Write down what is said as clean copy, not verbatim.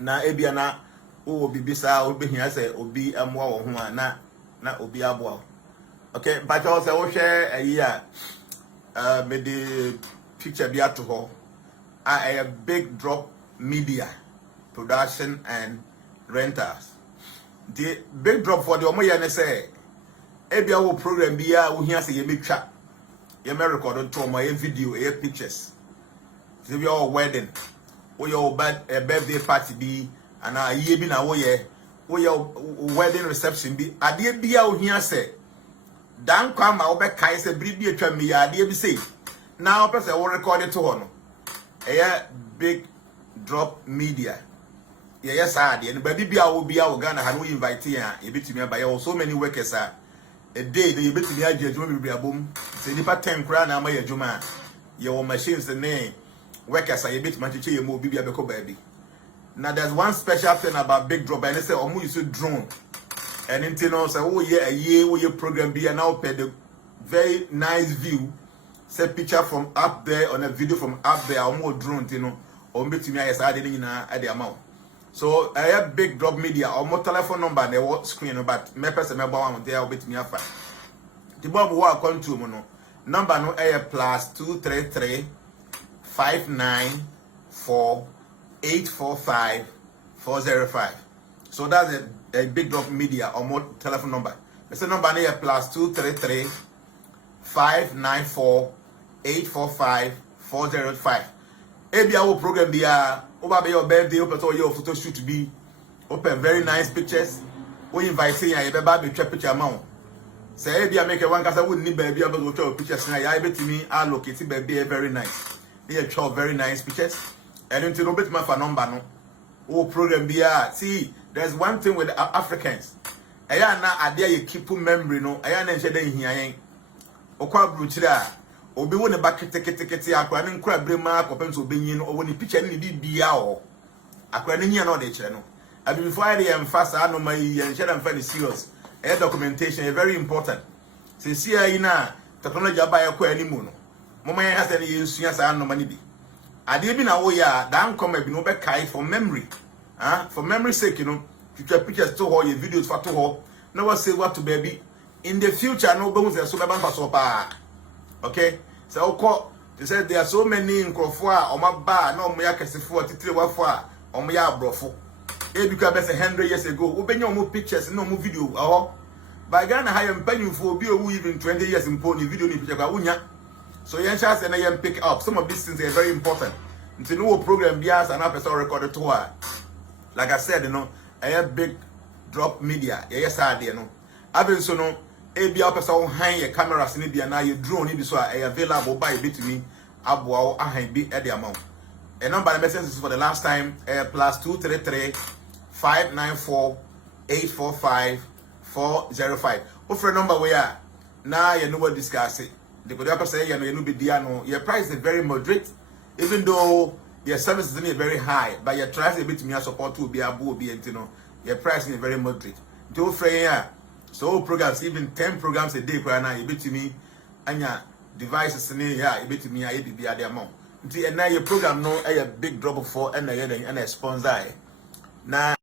na ebia na wo bibisa wo behia say obi amwa wo ho na obi aboa. Okay, but also wo share ayi a me the picture bi ato ho a BigDrop Media Production and Rentals. The BigDrop for the omo ye ne say ebia wo program bia wo hia say ye metwa ye me record to omo ye video ye pictures. Say your wedding, wo your birthday party bi ana ye bi na wo your wedding reception bi ade bia wo hia say dan kwa ma wo be kai say bribi atwa me ya ade bi say na wo pese wo record to ho no BigDrop Media. Yes, I did. But be our be our Ghana had we invite here. A bit to me by so many workers are a day the bit to me. I just will be a boom. Say the part 10 crown. I'm a Juma. Your machines the name workers are a bit much to move be a baby. Now there's one special thing about BigDrop and they say, oh, you should drone. And in Tino say, oh, yeah, a year where your program be and now pay the very nice view. Say picture from up there on a video from up there or more drone, you know, or me to me as I didn't at the amount. So I have BigDrop Media or more telephone number they will screen but me person me one there will be me afa. The bob work on to mono number no +233 594 845 405. So that's a BigDrop Media or more telephone number. The number here +233 594 845 405. Ebia wo program bia over your birthday open your photo shoot to be open very nice pictures. We invite you and you be picture amount. Say ebia make one case we need baby about to pictures na ya able to me allocate baby very nice. They show very nice pictures. And until no bit my for number no. Oh program bia see there's one thing with Africans. Aya na ade you keep memory no. Aya na nhede hian. Okwa bruchira obi wo ne ba ketekete akwa ne nkura brema akopem so benyin no owo ne picture ne bibia o akwa ne hia no de kire no abi before I am fast no my yen share am very serious documentation is very important since here na technology aba ya kwa animu no mama ya hasa ne yensua sa no mani bi ade bi na wo ya dan come bi no be kai for memory for memory sake you know pictures to ho your videos for to ho na what say what to baby in the future no be so be ban so pa. Okay, so they said there are so many in Crofua or my bar, no Maya Cassifua, Titwafua, or Maya Brofo. It became 100 years ago. We no more pictures, no more video. By Ghana, I am paying for Bio even 20 years in pony video. So, young and I am pick up. Some of these things are very important. Until no program, Bias and episode recorded to her. Like I said, you know, I have BigDrop Media. Yes, I did, you know. I've been so no. Ebia person hang your cameras in India now you drone it so available by bit to me aboa ahan bi at the amount. A number message is for the last time +233 594 845 405. What for number where now you know what discuss it. The good say you know be diano your price is very moderate even though your service is very high but your price a bit to me support to be abo be you know your price is very moderate. Do for so programs, even 10 programs a day, now you bet to me, and your devices in here, you bet to me, I be at the amount. And now your program, no, a big drop for and a sponsor. Now,